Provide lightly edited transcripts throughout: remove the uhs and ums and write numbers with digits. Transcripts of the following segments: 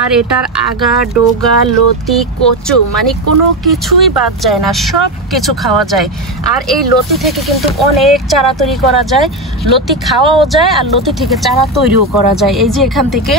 আর এটার আগা ডোগা লতি কচু মানে কোনো কিছুই বাদ যায় না, সব কিছু খাওয়া যায়। আর এই লতি থেকে কিন্তু অনেক চারা তৈরি করা যায়, লতি খাওয়াও যায় আর লতি থেকে চারা তৈরিও করা যায়। এই যে এখান থেকে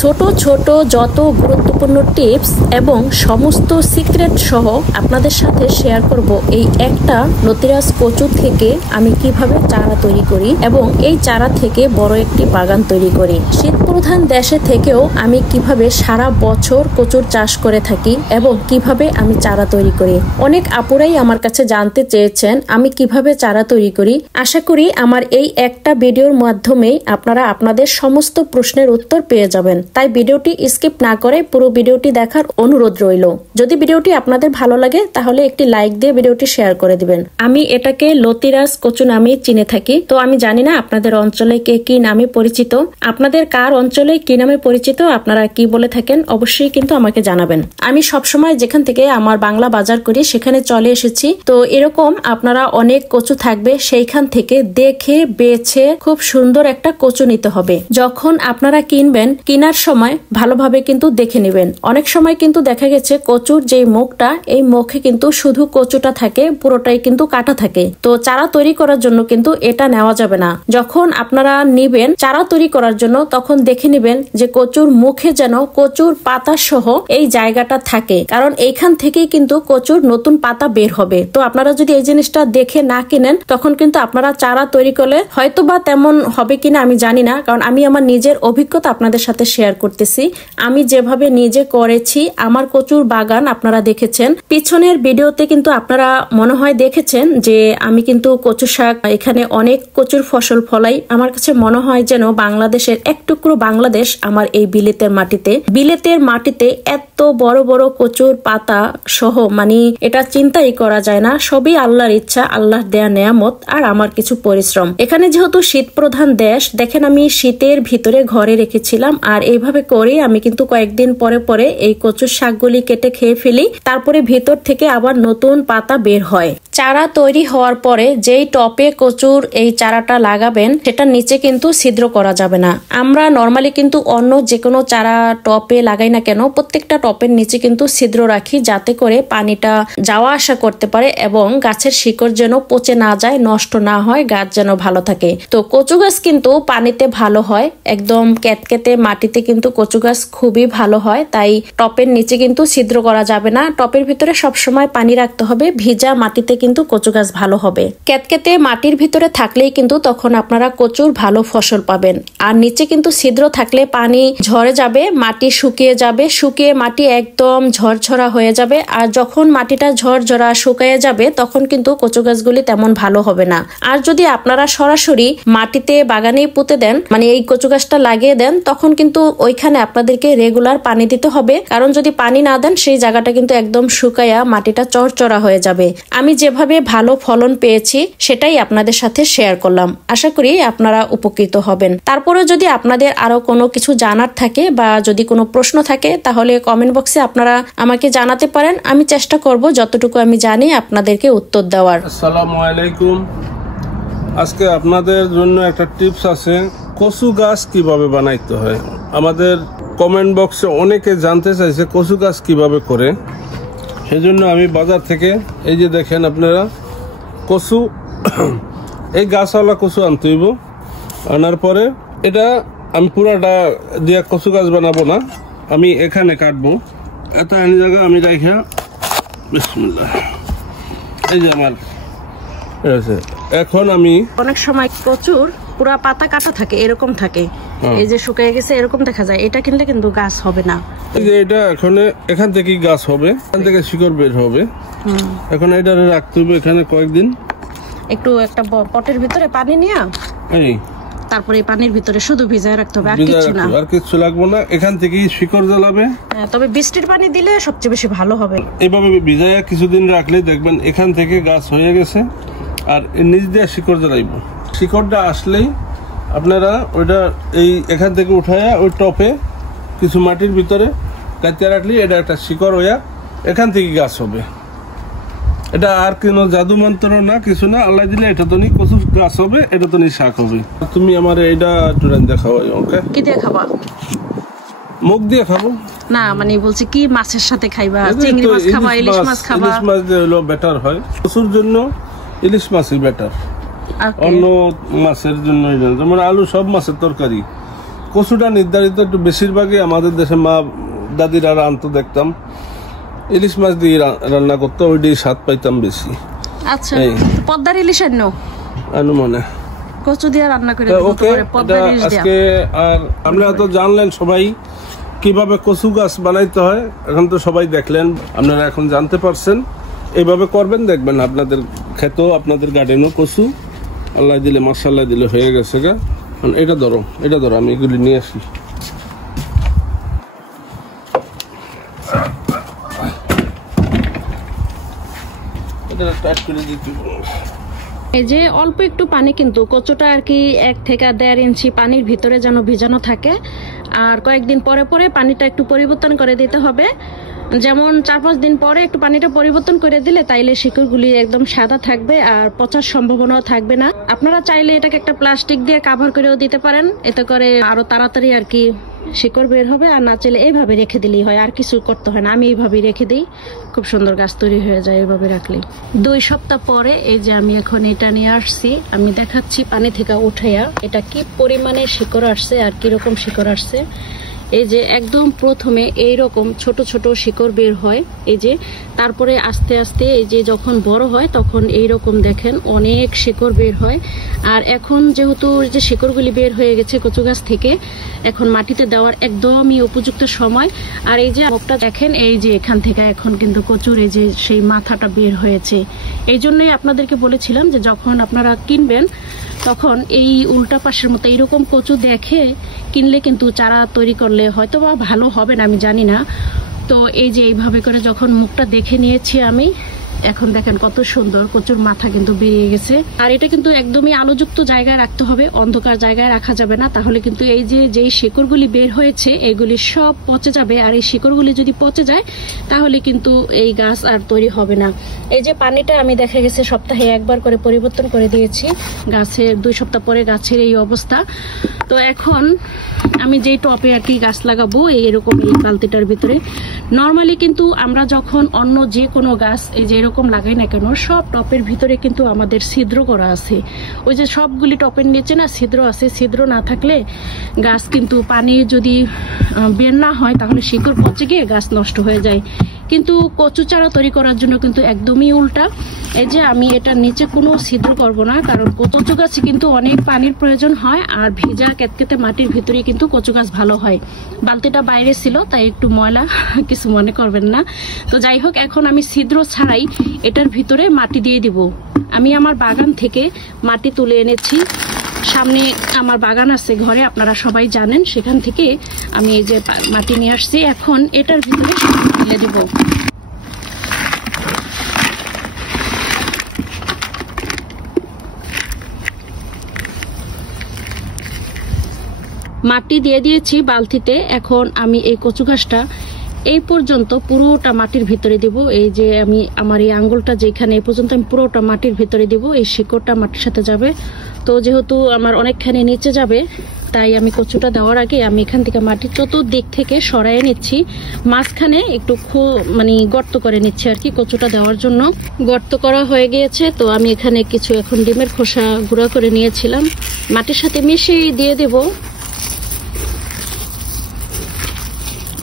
ছোট ছোট যত গুরুত্বপূর্ণ টিপস এবং সমস্ত সিক্রেট সহ আপনাদের সাথে শেয়ার করব এই একটা লতিরাজ কচু থেকে আমি কিভাবে চারা তৈরি করি এবং এই চারা থেকে বড় একটি বাগান তৈরি করি। শীত প্রধান দেশে থেকেও আমি কিভাবে সারা বছর কচুর চাষ করে থাকি এবং কিভাবে আমি চারা তৈরি করি। অনেক আপুরাই আমার কাছে জানতে চেয়েছেন আমি কিভাবে চারা তৈরি করি। আশা করি আমার এই একটা ভিডিওর মাধ্যমে আপনারা আপনাদের সমস্ত প্রশ্নের উত্তর পেয়ে যাবেন। তাই ভিডিওটি স্কিপ না করে পুরো ভিডিওটি দেখার অনুরোধ রইল। যদি ভিডিওটি আপনাদের ভালো লাগে তাহলে একটি লাইক দিয়ে ভিডিওটি শেয়ার করে দিবেন। আমি এটাকে লতিরাজ কচু নামে চিনে থাকি। তো আমি জানি না আপনাদের অঞ্চলে কে কি নামে পরিচিত, আপনাদের কার অঞ্চলে কি নামে পরিচিত, আপনারা কি বলে থাকেন অবশ্যই কিন্তু আমাকে জানাবেন। আমি সবসময় যেখান থেকে আমার বাংলা বাজার করি সেখানে চলে এসেছি। তো এরকম আপনারা অনেক কচু থাকবে, সেইখান থেকে দেখে বেছে খুব সুন্দর একটা কচু নিতে হবে। যখন আপনারা কিনবেন কেনার সময় ভালোভাবে কিন্তু দেখে নেবেন। অনেক সময় কিন্তু দেখা গেছে কচুর যে মুখটা, এই মুখে কিন্তু শুধু কচুটা থাকে, পুরোটাই কিন্তু কাটা থাকে। তো চারা তৈরি করার জন্য কিন্তু এটা নেওয়া যাবে না। যখন আপনারা নিবেন চারা তৈরি করার জন্য তখন দেখে নেবেন যে কচুর মুখে যেন কচুর পাতা সহ এই জায়গাটা থাকে, কারণ এইখান থেকেই কিন্তু কচুর নতুন পাতা বের হবে। তো আপনারা যদি এই জিনিসটা দেখে না কিনেন তখন কিন্তু আপনারা চারা তৈরি করলে হয়তো বা তেমন হবে কিনা আমি জানি না, কারণ আমি আমার নিজের অভিজ্ঞতা আপনাদের সাথে শেয়ার করতেছি। আমি যেভাবে নিজে করেছি আমার কচুর বাগান আপনারা দেখেছেন, পিছনের ভিডিওতে কিন্তু আপনারা মনে হয় দেখেছেন যে আমি কিন্তু কচু শাক এখানে অনেক কচুর ফসল ফলাই। আমার কাছে মনে হয় যেন বাংলাদেশের এক টুকরো বাংলাদেশ আমার এই বিলেতের মাটিতে। বিলেতের মাটিতে এত বড় বড় কচুর পাতা সহ মানে এটা চিন্তাই করা যায় না। সবই আল্লাহর ইচ্ছা, আল্লাহর দেয়া নেয়ামত আর আমার কিছু পরিশ্রম। এখানে যেহেতু শীত প্রধান দেশ, দেখেন আমি শীতের ভিতরে ঘরে রেখেছিলাম আর এইভাবে করে আমি কিন্তু কয়েকদিন পরে পরে এই কচুর শাকগুলি কেটে খেয়ে ফেলি, তারপরে ভিতর থেকে আবার নতুন পাতা বের হয়। চারা তৈরি হওয়ার পরে যেই টপে কচুর এই চারাটা লাগাবেন সেটার নিচে কিন্তু ছিদ্র করা যাবে না। আমরা নর্মালি কিন্তু অন্য যে কোনো চারা টপে লাগাই না কেন প্রত্যেকটা টপের নিচে কিন্তু ছিদ্র রাখি, যাতে করে পানিটা যাওয়া আসা করতে পারে এবং গাছের শিকড় যেন পচে না যায়, নষ্ট না হয়, গাছ যেন ভালো থাকে। তো কচু গাছ কিন্তু পানিতে ভালো হয়, একদম ক্যাতকেতে মাটিতে কিন্তু কচু গাছ খুবই ভালো হয়। তাই টপের নিচে কিন্তু ছিদ্র করা যাবে না, টপের ভিতরে সবসময় পানি রাখতে হবে, ভিজা মাটিতে কিন্তু কচু গাছ ভালো হবে। ক্যাতকেতে মাটির ভিতরে থাকলেই কিন্তু তখন আপনারা কচুর ভালো ফসল পাবেন। আর নিচে কিন্তু ছিদ্র থাকলে পানি ঝরে যাবে, মাটি শুকিয়ে যাবে, শুকিয়ে মাটি একদম ঝরঝরা হয়ে যাবে। আর যখন মাটিটা ঝরঝরা শুকিয়ে যাবে তখন কিন্তু কচু গাছগুলি তেমন ভালো হবে না। আর যদি আপনারা সরাসরি মাটিতে বাগানেই পুঁতে দেন, মানে এই কচু গাছটা লাগিয়ে দেন, তখন কিন্তু ওইখানে আপনাদেরকে রেগুলার পানি দিতে হবে, কারণ যদি পানি না দেন সেই জায়গাটা কিন্তু একদম শুকায়া মাটিটা চরচরা হয়ে যাবে। আমি যেভাবে ভালো ফলন পেয়েছি সেটাই আপনাদের সাথে শেয়ার করলাম, আশা করি আপনারা উপকৃত হবেন। তারপরে যদি আপনাদের আরো কোনো কিছু জানার থাকে বা যদি কোনো প্রশ্ন থাকে তাহলে কমেন্ট বক্সে আপনারা আমাকে জানাতে পারেন। আমি চেষ্টা করব যতটুকু আমি জানি আপনাদেরকে উত্তর দেওয়ার। আসসালামু আলাইকুম। আজকে আপনাদের জন্য একটা টিপস আছে, কচু গাছ কিভাবে বানাইতে হয়। আমাদের কমেন্ট বক্সে অনেকে জানতে চাইছে কচু গাছ কিভাবে করে, সেজন্য আমি বাজার থেকে এই যে দেখেন আপনারা কচু, এই গাছওয়ালা কচু আনতে হইব। আনার পরে এটা আমি পুরাটা দিয়ে কচু গাছ বানাবো না, আমি এখানে কাটবো। এত এনে জায়গা আমি রাখা বিসমিল্লাহ, এই যে আমার এখন আমি অনেক সময় কচুর পুরা পাতা কাটা থাকে, এরকম থাকে, এই যে শুকিয়ে গেছে এরকম দেখা যায়। এটা কিনলে কিন্তু গাছ হবে না, এই যে এটা এখান থেকে গাছ হবে, এখান থেকে শিকড় বের হবে। এখন এটা রাখতে হবে এখানে কয়েকদিন, একটু একটা পটের ভিতরে পানি নিয়ে তারপরে পানির ভিতরে শুধু ভিজায় রাখতে হবে, আর কিছু না, আর কিছু লাগবে না। এখান থেকেই শিকড় জ্বালাবে। তবে বৃষ্টির পানি দিলে সবচেয়ে বেশি ভালো হবে। এইভাবে ভিজাইয়া কিছুদিন রাখলে দেখবেন এখান থেকে গাছ হয়ে গেছে। আর নিচ দিয়ে শিকড় জ্বালাইব, শিকড়টা আসলেই আপনারা ওইটা এখান থেকে উঠাইয়া ওই টপে কিছু মাটির ভিতরে গাঁথিয়ে রাখলে এটা একটা শিকড় হইয়া এখান থেকে গাছ হবে। এটা আর কোনো জাদু মন্ত্র না, কিছু না, আল্লাহ দিলে এটা তো নিয়ে কচু গাছ হবে, এটা তো নিয়ে শাক হবে। তুমি আমার এইটা একটু দেখাও। ওকে, কি দিয়ে খাবা? মুখ দিয়ে খাবো না, মানে বলছি কি মাছের সাথে খাইবা? চিংড়ি মাছ খাবা, ইলিশ মাছ খাবা? ইলিশ মাছ দিয়ে হলো বেটার হয় কচুর জন্য, ইলিশ মাছই বেটার। অন্য মাছের জন্য যেমন আলু সব মাছের তরকারি, কচুটা নির্ধারিত একটু বেশিরভাগই আমাদের দেশে মা দাদিরা রান্না দেখতাম ইলিশ মাছ দিয়ে রান্না করতো, ওই দিয়ে স্বাদ পাইতাম বেশি। আচ্ছা, পদ্মার ইলিশ আনু মানে কচু দিয়ে রান্না করে আজকে। আর আমরা তো জানলেন সবাই কিভাবে কচু গাছ বানাইতে হয়, এখন তো সবাই দেখলেন, আপনারা এখন জানতে পারছেন। এইভাবে করবেন, দেখবেন আপনাদের খেতেও, আপনাদের গার্ডেনও কচু আল্লাহ দিলে মাশাআল্লাহ দিলে হয়ে গেছে গা। এটা ধরো, এটা ধরো, আমি এগুলি নিয়ে আসি। এই যে অল্প একটু পানি, কিন্তু কচুটা আর কি 1 থেকে 1.5 ইঞ্চি পানির ভিতরে যেন ভিজানো থাকে। আর কয়েকদিন পরে পরে পানিটা একটু পরিবর্তন করে দিতে হবে। যেমন 4-5 দিন পরে একটু পানিটা পরিবর্তন করে দিলে তাইলে শিকড়গুলি একদম সাদা থাকবে আর পচার সম্ভাবনাও থাকবে না। আপনারা চাইলে এটাকে একটা প্লাস্টিক দিয়ে কাভার করেও দিতে পারেন, এতে করে আরো তাড়াতাড়ি আর কি শিকড় বের হবে। আর না চাইলে এইভাবে রেখে দিলেই হয়, আর কিছু করতে হয় না। আমি এইভাবেই রেখে দিই, খুব সুন্দর গাছ তৈরি হয়ে যায় এইভাবে রাখলে। 2 সপ্তাহ পরে এই যে আমি এখন এটা নিয়ে আসছি, আমি দেখাচ্ছি পানি থেকে উঠাইয়া এটা কি পরিমাণে শিকড় আসছে আর কিরকম শিকড় আসছে। এই যে একদম প্রথমে এইরকম ছোট ছোট শিকড় বের হয়, এই যে তারপরে আস্তে আস্তে এই যে যখন বড় হয় তখন এইরকম দেখেন অনেক শিকড় বের হয়। আর এখন যেহেতু যে শিকড়গুলি বের হয়ে গেছে কচু গাছ থেকে, এখন মাটিতে দেওয়ার একদমই উপযুক্ত সময়। আর এই যে মুখটা দেখেন, এই যে এখান থেকে এখন কিন্তু কচুর এই যে সেই মাথাটা বের হয়েছে। এই জন্যই আপনাদেরকে বলেছিলাম যে যখন আপনারা কিনবেন তখন এই উল্টা পাশের মতো এইরকম কচু দেখে কিনলে কিন্তু চারা তৈরি করলে হয়তো বা ভালো হবে না, আমি জানি না। তো এই যে এইভাবে করে যখন মুখটা দেখে নিয়েছি আমি, এখন দেখেন কত সুন্দর কচুর মাথা কিন্তু বেরিয়ে গেছে। আর এটা কিন্তু একদমই আলোযুক্ত জায়গায় রাখতে হবে, অন্ধকার জায়গায় রাখা যাবে না, তাহলে কিন্তু এই যে যেই শিকড়গুলি বের হয়েছে এগুলি সব পচে যাবে। আর এই শিকড়গুলি যদি পচে যায় তাহলে কিন্তু এই গাছ আর তৈরি হবে না। এই যে পানিটা আমি দেখা গেছে সপ্তাহে 1 বার করে পরিবর্তন করে দিয়েছি, গাছের 2 সপ্তাহ পরে গাছের এই অবস্থা। তো এখন আমি যেই টপে আর কি গাছ লাগাবো এইরকম এই বালতিটার ভিতরে, নর্মালি কিন্তু আমরা যখন অন্য যে কোনো গাছ এই যে এরকম লাগাই না কেন, সব টপের ভিতরে কিন্তু আমাদের ছিদ্র করা আছে। ওই যে সবগুলি টপের নিচে না ছিদ্র আছে, ছিদ্র না থাকলে গাছ কিন্তু পানি যদি বের না হয় তাহলে শিকড় পচে গিয়ে গাছ নষ্ট হয়ে যায়। কিন্তু কচু চারা তৈরি করার জন্য কিন্তু একদমই উল্টা। এই যে আমি এটার নিচে কোনো ছিদ্র করব না, কারণ কচু গাছে কিন্তু অনেক পানির প্রয়োজন হয়, আর ভেজা কেতকেতে মাটির ভিতরে কিন্তু কচু গাছ ভালো হয়। বালতিটা বাইরে ছিল তাই একটু ময়লা, কিছু মনে করবেন না। তো যাই হোক, এখন আমি ছিদ্র ছাড়াই এটার ভিতরে মাটি দিয়ে দিব। আমি আমার বাগান থেকে মাটি তুলে এনেছি, সামনে আমার বাগান আছে ঘরে, আপনারা সবাই জানেন, সেখান থেকে আমি এই যে মাটি নিয়ে আসছি। এখন এটার ভিতরে ঢেলে দেব। মাটি দিয়ে দিয়েছি বালতিতে। এখন আমি এই কচু গাছটা এই পর্যন্ত পুরোটা মাটির ভিতরে দেব। এই যে আমি আমার এই আঙ্গুলটা যেখানে এই পর্যন্ত আমি পুরোটা মাটির ভিতরে দেব, এই শিকড়টা মাটির সাথে যাবে। তো যেহেতু আমার অনেকখানি নিচে যাবে তাই আমি কচুটা দেওয়ার আগে আমি এখান থেকে মাটির চতুর্দিক থেকে সরাইয়ে নিচ্ছি, মাঝখানে একটু মানে গর্ত করে নিচ্ছি আর কি কচুটা দেওয়ার জন্য। গর্ত করা হয়ে গিয়েছে, তো আমি এখানে কিছু এখন ডিমের খোসা গুঁড়া করে নিয়েছিলাম, মাটির সাথে মিশিয়ে দিয়ে দেব।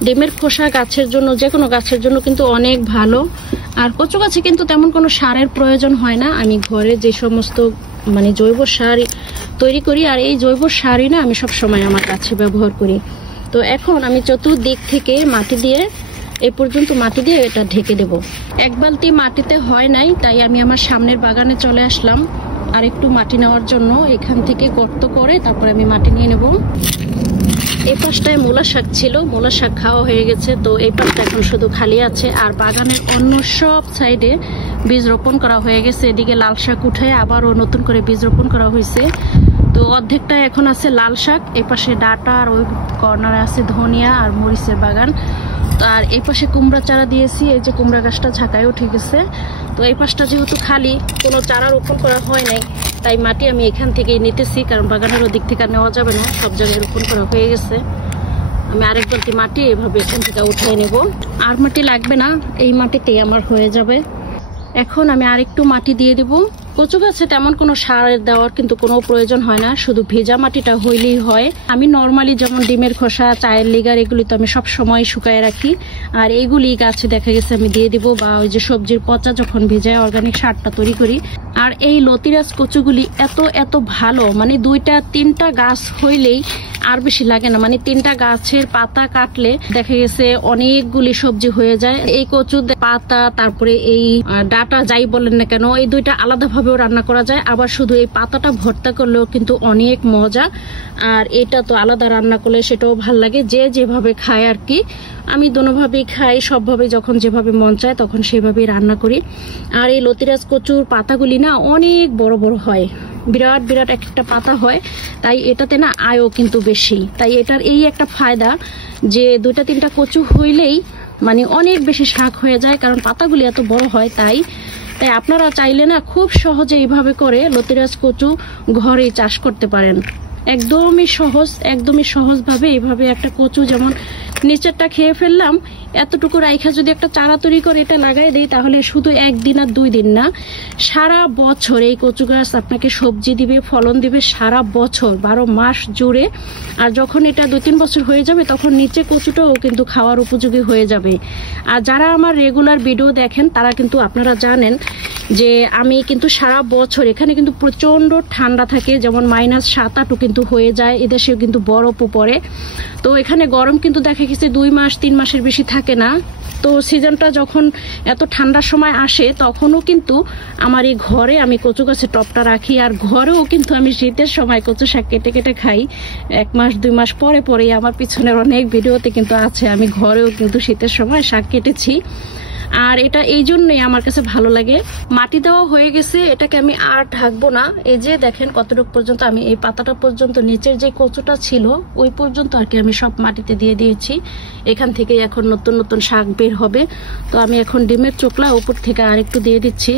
ডিমের খোসা গাছের জন্য, যে কোনো গাছের জন্য কিন্তু অনেক ভালো। আর কচু গাছে কিন্তু তেমন কোনো সারের প্রয়োজন হয় না। আমি ঘরে যে সমস্ত মানে জৈব সার তৈরি করি, আর এই জৈব সারই না আমি সব সময় আমার গাছে ব্যবহার করি। তো এখন আমি চতুর্দিক থেকে মাটি দিয়ে এই পর্যন্ত মাটি দিয়ে এটা ঢেকে দেব। 1 বালতি মাটিতে হয় নাই, তাই আমি আমার সামনের বাগানে চলে আসলাম আর একটু মাটি নেওয়ার জন্য। এখান থেকে গর্ত করে তারপর আমি মাটি নিয়ে নেব। এই পাশটায় মূলা শাক ছিল, মূলা শাক খাওয়া হয়ে গেছে, তো এই পাশটা এখন শুধু খালি আছে। আর বাগানের অন্য সব সাইডে বীজ রোপণ করা হয়ে গেছে। এদিকে লাল শাক উঠে আবারও নতুন করে বীজ রোপণ করা হয়েছে। তো অর্ধেকটা এখন আছে লাল শাক, এই পাশে ডাটা, আর ওই কর্নারে আছে ধনিয়া আর মরিচের বাগান। আর এই পাশে কুমড়া চারা দিয়েছি, এই যে কুমড়া গাছটা ঝাঁকায় উঠে গেছে। তো এই পাশটা যেহেতু খালি, কোনো চারা রোপণ করা হয় নাই, তাই মাটি আমি এখান থেকেই নিতেছি, কারণ বাগানের ওদিক থেকে নেওয়া যাবে না, সব জায়গায় রোপণ করা হয়ে গেছে। আমি আরেক বালতি মাটি এভাবে এখান থেকে উঠিয়ে নেব। আর মাটি লাগবে না, এই মাটিতেই আমার হয়ে যাবে। এখন আমি আরেকটু মাটি দিয়ে দেব। কচু গাছে তেমন কোনো সার দেওয়ার কিন্তু কোনো প্রয়োজন হয় না, শুধু ভেজা মাটিটা হইলেই হয়। আমি নর্মালি যেমন ডিমের খোসা, চায়ের লিগার, এগুলি তো আমি সব সময় শুকায় রাখি, আর এইগুলি গাছে দেখা গেছে আমি দিয়ে দিব। বা ওই যে সবজির পচা যখন ভেজায় অর্গানিক সারটা তৈরি করি। আর এই লতিরাজ কচুগুলি এত এত ভালো, মানে 2-3টা গাছ হইলেই আর বেশি লাগে না, মানে 3টা গাছের পাতা কাটলে দেখা গেছে অনেকগুলি সবজি হয়ে যায়। এই কচুর পাতা, তারপরে এই ডাটা যাই বলেন না কেন, এই 2টা আলাদা ভাবেও রান্না করা যায়। আবার শুধু এই পাতাটা ভর্তা করলেও কিন্তু অনেক মজা। আর এটা তো আলাদা রান্না করলে সেটাও ভাল লাগে, যে যেভাবে খায় আর কি। আমি দোনোভাবেই খাই, সবভাবে যখন যেভাবে মন চায় তখন সেভাবেই রান্না করি। আর এই লতিরাজ কচুর পাতাগুলি না অনেক বড় বড় হয়, বিরাট বিরাট একটা পাতা হয়, তাই এটাতে না আয়ও কিন্তু বেশি। তাই এটার এই একটা ফায়দা যে 2-3টা কচু হইলেই মানে অনেক বেশি শাক হয়ে যায়, কারণ পাতাগুলি এত বড় হয়। তাই আপনারা চাইলে না খুব সহজে এইভাবে করে লতিরাজ কচু ঘরে চাষ করতে পারেন। একদমই সহজভাবে এইভাবে একটা কচু, যেমন নিচেরটা খেয়ে ফেললাম, এতটুকু রাইখা যদি একটা চারা তৈরি করে এটা লাগাই দেই, তাহলে শুধু 1 দিন আর 2 দিন না, সারা বছর এই কচু গাছ আপনাকে সবজি দিবে, ফলন দিবে সারা বছর, 12 মাস জুড়ে। আর যখন এটা 2-3 বছর হয়ে যাবে তখন নিচে কচুটাও কিন্তু খাওয়ার উপযোগী হয়ে যাবে। আর যারা আমার রেগুলার ভিডিও দেখেন তারা কিন্তু আপনারা জানেন যে আমি কিন্তু সারা বছর এখানে কিন্তু প্রচন্ড ঠান্ডা থাকে, যেমন -7-8 কিন্তু হয়ে যায়, এদেশেও কিন্তু বরফও পড়ে। তো এখানে গরম কিন্তু দেখা গেছে 2-3 মাসের বেশি থাকে না। তো সিজনটা যখন এত ঠান্ডার সময় আসে তখনও কিন্তু আমার এই ঘরে আমি কচু গাছের টবটা রাখি। আর ঘরেও কিন্তু আমি শীতের সময় কচু শাক কেটে কেটে খাই। 1-2 মাস পরে পরেই আমার পিছনের অনেক ভিডিওতে কিন্তু আছে, আমি ঘরেও কিন্তু শীতের সময় শাক কেটেছি। আর এটা এই জন্যই আমার কাছে ভালো লাগে। মাটি দেওয়া হয়ে গেছে, এটাকে আমি আর ঢাকবো না। এই যে দেখেন কতটুকু পর্যন্ত আমি এই পাতাটা পর্যন্ত, নিচের যে কচুটা ছিল ওই পর্যন্ত আর কি আমি সব মাটিতে দিয়ে দিয়েছি। এখান থেকে এখন নতুন নতুন শাক বের হবে। তো আমি এখন ডিমের চোকলা উপর থেকে আরেকটু দিয়ে দিচ্ছি,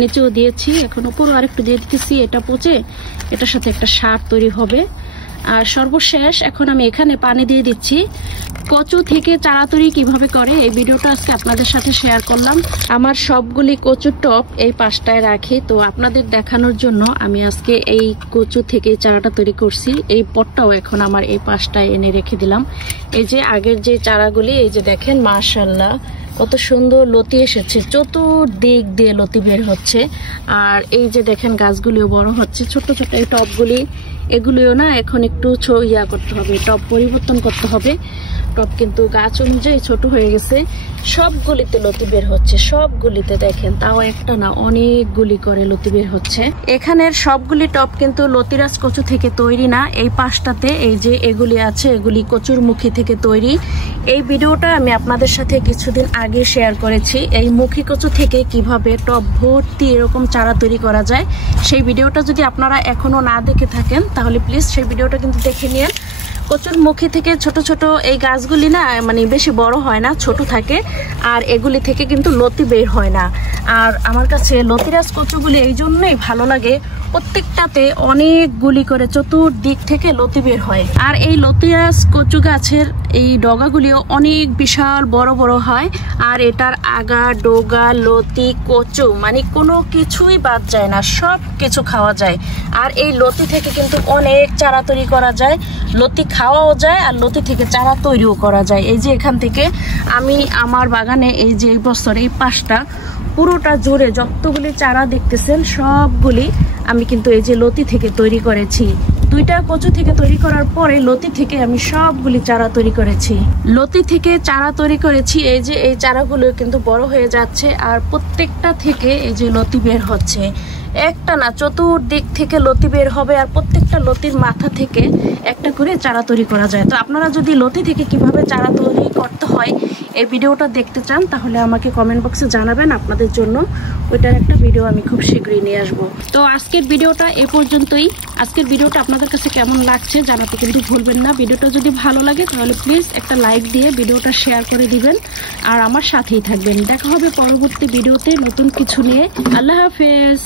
নিচেও দিয়েছি, এখন উপরও আরেকটু দিয়ে দিচ্ছি। এটা পচে এটার সাথে একটা সার তৈরি হবে। আর সর্বশেষ এখন আমি এখানে পানি দিয়ে দিচ্ছি। কচু থেকে চারা তৈরি কিভাবে করে এই ভিডিওটা আজকে আপনাদের সাথে শেয়ার করলাম। আমার সবগুলি কচুর টব এই পাশটায় রাখি, তো আপনাদের দেখানোর জন্য আমি আজকে এই কচু থেকে চারাটা তৈরি করছি। এই পটটাও এখন আমার এই পাশটায় এনে রেখে দিলাম। এই যে আগের যে চারাগুলি, এই যে দেখেন মাশাআল্লাহ কত সুন্দর লতি এসেছে, চতুর্দিক দিয়ে লতি বের হচ্ছে। আর এই যে দেখেন গাছগুলিও বড় হচ্ছে, ছোট ছোট এই টবগুলি, এগুলিও না এখন একটু করতে হবে, টব পরিবর্তন করতে হবে। টব কিন্তু গাছ অনুযায়ী ছোট হয়ে গেছে। সবগুলিতে লতি বের হচ্ছে, সবগুলিতে দেখেন, তাও একটা না অনেকগুলি করে লতি বের হচ্ছে। এখানের সবগুলি টব কিন্তু লতিরাজ কচু থেকে তৈরি না। এই পাশটাতে এই যে এগুলি আছে, এগুলি কচুর মুখী থেকে তৈরি। এই ভিডিওটা আমি আপনাদের সাথে কিছুদিন আগে শেয়ার করেছি, এই মুখী কচু থেকে কিভাবে টব ভর্তি এরকম চারা তৈরি করা যায়। সেই ভিডিওটা যদি আপনারা এখনো না দেখে থাকেন তাহলে প্লিজ সেই ভিডিওটা কিন্তু দেখে নিন। কচুর মুখী থেকে ছোট ছোট এই গাছগুলি না মানে বেশি বড় হয় না, ছোট থাকে। আর এগুলি থেকে কিন্তু লতি বের হয় না। আর আমার কাছে লতিরাজ কচুগুলি এই জন্যই ভালো লাগে, প্রত্যেকটাতে অনেকগুলি করে চতুর্দিক থেকে লতি বের হয়। আর এই লতিরাজ কচু গাছের এই ডগাগুলিও অনেক বিশাল বড় বড় হয়। আর এটার আগা, ডগা, লতি, কচু মানে কোনো কিছুই বাদ যায় না, সব কিছু খাওয়া যায়। আর এই লতি থেকে কিন্তু অনেক চারা তৈরি করা যায়, লতি খাওয়াও যায় আর লতি থেকে চারা তৈরিও করা যায়। এই যে এখান থেকে আমি আমার বাগানে এই যে এই বছর এই পাশটা পুরোটা জুড়ে যতগুলি চারা দেখতেছেন সবগুলি আমি কিন্তু এই যে লতি থেকে তৈরি করেছি। 2টা কচু থেকে তৈরি করার পরে লতি থেকে আমি সবগুলি চারা তৈরি করেছি। লতি থেকে চারা তৈরি করেছি, এই যে এই চারাগুলো কিন্তু বড় হয়ে যাচ্ছে। আর প্রত্যেকটা থেকে এই যে লতি বের হচ্ছে, একটা না চতুর্দিক থেকে লতি বের হবে। আর প্রত্যেকটা লতির মাথা থেকে একটা করে চারা তৈরি করা যায়। তো আপনারা যদি লতি থেকে কিভাবে চারা তৈরি করতে হয় এই ভিডিওটা দেখতে চান তাহলে আমাকে কমেন্ট বক্সে জানাবেন, আপনাদের জন্য ওইটার একটা ভিডিও আমি খুব শীঘ্রই নিয়ে আসবো। তো আজকের ভিডিওটা এ পর্যন্তই। আজকের ভিডিওটা আপনাদের কাছে কেমন লাগছে জানাতে কিন্তু ভুলবেন না। ভিডিওটা যদি ভালো লাগে তাহলে প্লিজ একটা লাইক দিয়ে ভিডিওটা শেয়ার করে দিবেন আর আমার সাথেই থাকবেন। দেখা হবে পরবর্তী ভিডিওতে নতুন কিছু নিয়ে। আল্লাহ হাফেজ।